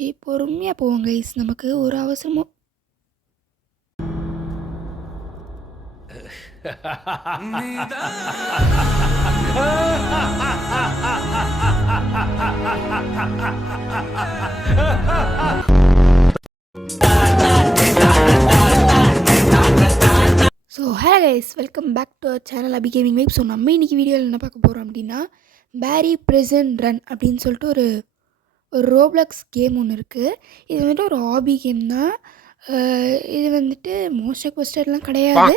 குதிச்சு பொறுமையாக போவோம் கைஸ். நமக்கு ஒரு அவசரமும் so hello guys, welcome back to our channel Abhi gaming vibe. So நம்ம இன்றைக்கி வீடியோவில் என்ன பார்க்க போகிறோம் அப்படின்னா, பேரி பிரிசன் ரன் அப்படின்னு சொல்லிட்டு ஒரு ரோப்ளாக்ஸ் கேம் ஒன்று இருக்குது. இது வந்துட்டு ஒரு ஹாபி கேம் தான். இது வந்துட்டு மோஸ்ட் ரெக்வஸ்டட்லாம் கிடையாது.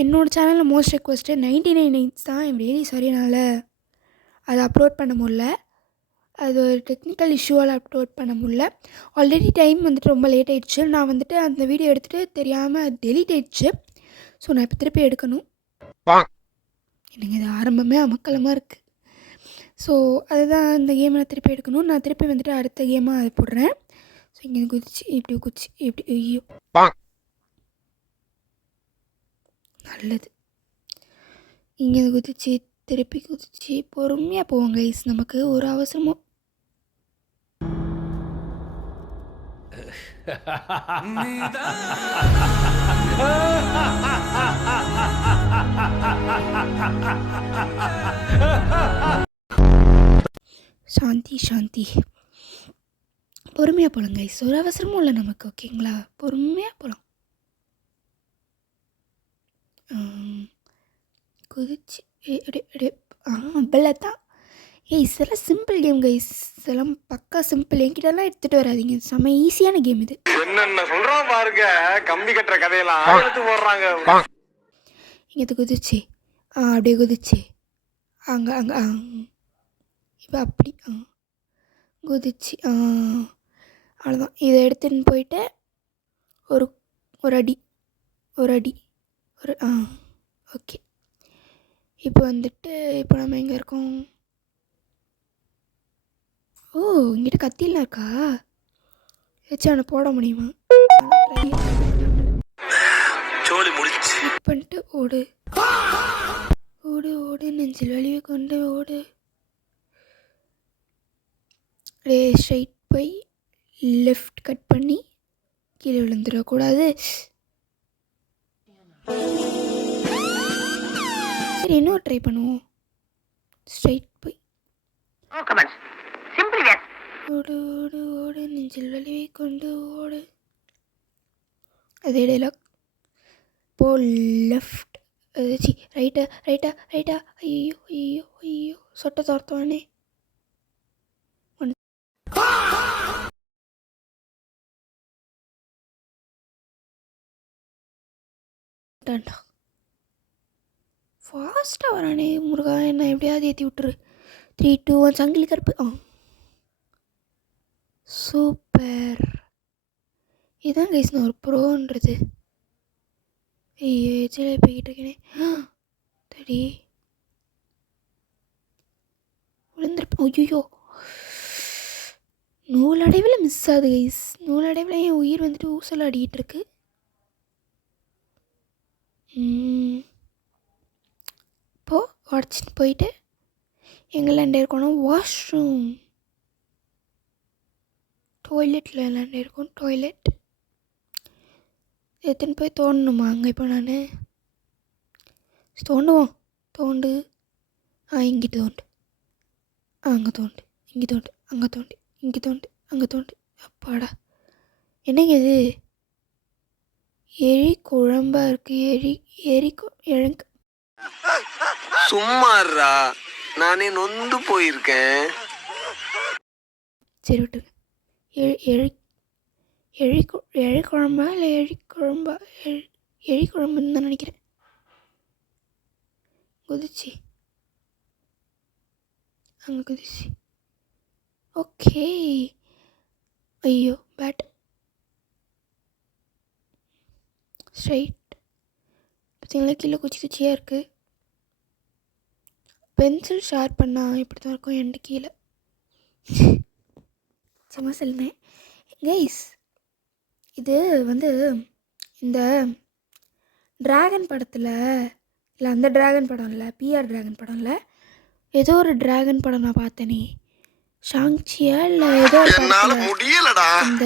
என்னோடய சேனலில் மோஸ்ட் ரெக்வஸ்டட் 99 நைட்ஸ் தான். ரியலி சாரி, என்னால் அதை அப்லோட் பண்ண முடியல. அது ஒரு டெக்னிக்கல் இஷ்யூவால் அப்லோட் பண்ண முடியல. ஆல்ரெடி டைம் வந்துட்டு ரொம்ப லேட் ஆகிடுச்சு. நான் வந்துட்டு அந்த வீடியோ எடுத்துகிட்டு தெரியாமல் டெலீட் ஆகிடுச்சு. ஸோ நான் இப்போ திருப்பி எடுக்கணும். எனக்கு இது ஆரம்பமே அமக்கலமாக இருக்குது. ஸோ அதுதான் இந்த கேமை நான் திருப்பி எடுக்கணும். நான் திருப்பி வந்துட்டு அடுத்த கேமாக அதை போடுறேன். ஸோ இங்கே குதிச்சு இப்படி ஐயோ நல்லது. இங்கே குதிச்சு திருப்பி குதிச்சு பொறுமையாக போவோம் கைஸ். நமக்கு ஒரு அவசரமும் சாந்தி சாந்தி. பொறுமையாக போகலாம் கைஸ், ஒரு அவசரமும் இல்லை நமக்கு. ஓகேங்களா, பொறுமையாக போகலாம். குதிச்சு அப்படியே தான். இதெல்லாம் சிம்பிள் கேம் கைஸ், இதெல்லாம் பக்கா சிம்பிள். என்கிட்டலாம் எடுத்துகிட்டு வராதிங்க, செம்ம ஈஸியான கேம் இது. என்னென்ன சொல்கிறான் பாருங்க, கம்பி கட்டுற கதையெல்லாம் எடுத்து போடுறாங்க. இங்கே குதிச்சு அப்படியே குதிச்சு அங்கே இப்போ அப்படி குதிச்சு அவ்வளோதான். இதை எடுத்துன்னு போயிட்டு ஒரு அடி ஓகே. இப்போ வந்துட்டு இப்போ நம்ம எங்கே இருக்கோம்? ஓ, இங்கிட்ட கத்திலாம் இருக்கா? வச்சு அவனை போட முடியுமா? பண்ணிட்டு ஓடு ஓடு ஓடு, நெஞ்சில் வலியை கொண்டு ஓடு. ஸ்ட்ரைட் போய் லெஃப்ட் கட் பண்ணி கீழே விழுந்துடக்கூடாது. சரி, இன்னும் ட்ரை பண்ணுவோம். ஸ்ட்ரைட் போய் ஓடு ஓடு ஓடு, நெஞ்சில் வலியை கொண்டு ஓடு. அதே டைலாக். போ லெஃப்ட், ரைட்டா. ஐயோ ஐயோ ஐயோ, சொட்ட தோர்த்தவானே. ஃபாஸ்ட்டாக வரானே முருகா, என்ன எப்படியாவது ஏற்றி விட்டுரு. 3, 2, 1 சங்கிலி கருப்பு. சூப்பர். இதுதான் கைஸ் நான் ஒரு ப்ரோன்றது. ஐயோ, எச்சிலே போய்கிட்டு இருக்கேனே. தடி விழுந்துருப்பேன். ஐயோ, நூலடைவில் மிஸ் ஆகுது கைஸ். நூலடைவில் என் உயிர் வந்துட்டு ஊசல் ஆடிக்கிட்டு இருக்கு. இப்போது உடச்சிட்டு போயிட்டு எங்கே லேண்ட் இருக்கணும்? வாஷ்ரூம், டாய்லெட்டில் லேண்ட் இருக்கும். டாய்லெட் எடுத்துன்னு போய் தோண்டணுமா அங்கே? இப்போ நான் தோண்டு. இங்கிட்டு தோண்டு, அங்கே தோண்டு, இங்கே தோண்டு, அங்கே தோண்டு, இங்கே தோண்டு, அங்கே தோண்டு. அப்பாடா, என்னங்க இது? எரி குழம்பா இருக்குது. இழங்கு சும்மாறா, நானே நொந்து போயிருக்கேன். சரி விட்டுங்க. எழி குழம்பா இல்லை எழி குழம்புன்னு தான் நினைக்கிறேன். குதிச்சு அங்கே குதிச்சு. ஓகே. ஐயோ, பேட். ஸ்ட்ரைட். பார்த்தீங்களா, கீழே குச்சியாக இருக்குது. பென்சில் ஷார்ப் பண்ணால் இப்படி தான் இருக்கும். எண்டு கீழே சும்மா சொல்லுவேன் கைஸ். இது வந்து இந்த ட்ராகன் படத்தில், இல்லை அந்த ட்ராகன் படம் இல்லை, பிஆர் ட்ராகன் படம் இல்லை, ஏதோ ஒரு ட்ராகன் படம் நான் பார்த்தேனே. ஷாங்சியா இல்லை ஏதோ ஒரு என்னால படத்துல முடியலடா. அந்த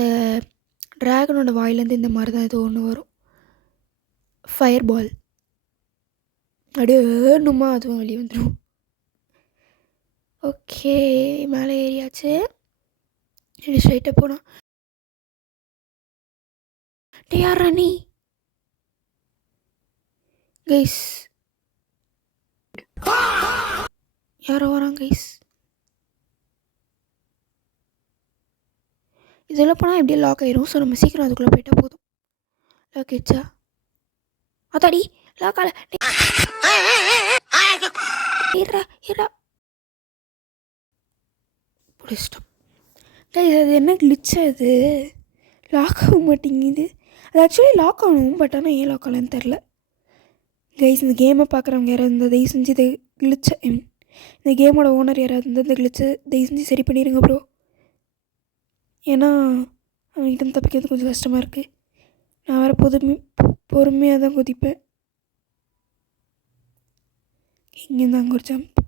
டிராகனோட வாயிலேருந்து இந்த மாதிரி தான் ஏதோ ஒன்று வரும். ஃபயர் பால் அப்படியே ஏணுமா அதுவும் வெளியே வந்துடும். ஓகே, மேலே ஏறியாச்சு. இப்படி ஸ்ட்ரைட்டாக போனா யாரா நீ கைஸ்? யாரோ வரான் கைஸ். இதெல்லாம் போனால் எப்படியே லாக் ஆயிரும். ஸோ நம்ம சீக்கிரம் அதுக்குள்ளே போயிட்டா போதும். லாக் ஆயிடுச்சா? அதாடி லாக் ஆல. பிடிச்சிட்டோம் கைஸ். அது என்ன கிளிச்சா? அது லாக் ஆக மாட்டேங்குது. அது ஆக்சுவலி லாக் ஆகணும், பட் ஆனால் ஏன் லாக் ஆகலன்னு தெரில கைஸ். இந்த கேமை பார்க்குறவங்க யாராவது இருந்தால் தயவு செஞ்சு இது கிளிச்ச இந்த கேமோட ஓனர் யாராவது இருந்தால் இந்த கிளிச்சை தயவு செஞ்சு சரி பண்ணிடுங்க ப்ரோ. ஏன்னா அவங்ககிட்ட தப்பிக்கிறது கொஞ்சம் கஷ்டமாக இருக்குது. நான் வேறு பொறுமையாக தான் குதிப்பேன். இங்கேருந்து அங்கே ஒரு ஜம்ப்,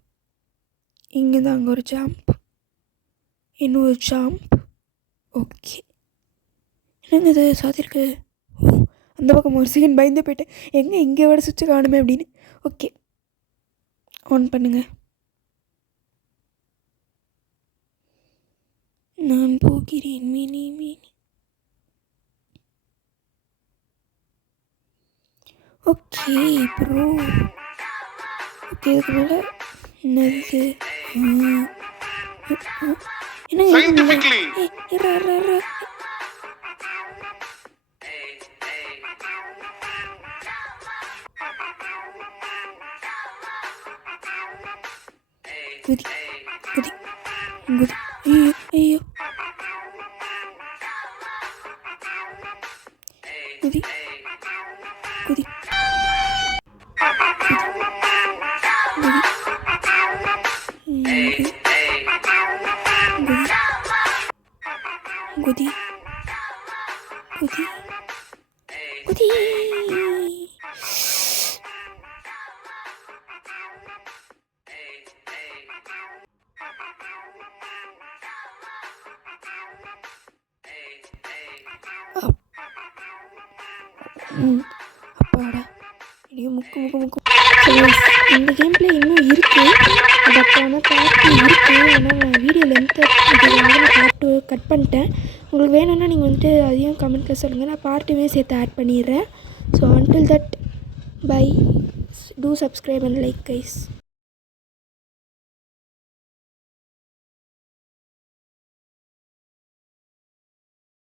இங்கேருந்து அங்கே ஒரு ஜம்ப், இன்னும் ஒரு ஜம்ப். ஓகே, என்னங்க இது சாத்திருக்கு? அந்த பக்கம் ஒரு செகண்ட் பயந்தே போயிட்டேன். எங்கே இங்கே விட சுவிட்சை காணுமே அப்படின்னு. ஓகே, ஆன் பண்ணுங்க. நான் போகிறேன் mini mini. Okay bro. Okay, இதுக்கு மேலே என்னது? என்னங்க Scientifically. குதி குதி குதி. ஐயோ ஐயோ, குதி குதி குதி குதி குதி. அப்பாடா, அப்படியே முக்கு முக்கு முக்கு. இந்த கேம் பிளே இன்னும் இருக்குது, பட் ஆனால் பார்ட்டு இருக்குது. ஆனால் நான் வீடியோ லென்த்து இதில் வந்து நான் பார்ட்டு கட் பண்ணிட்டேன். உங்களுக்கு வேணும்னா நீங்கள் வந்துட்டு அதையும் கமெண்ட்டில் சொல்லுங்கள், நான் பார்ட்டுமே சேர்த்து ஆட் பண்ணிடுறேன். So until that, bye. Do subscribe and like guys.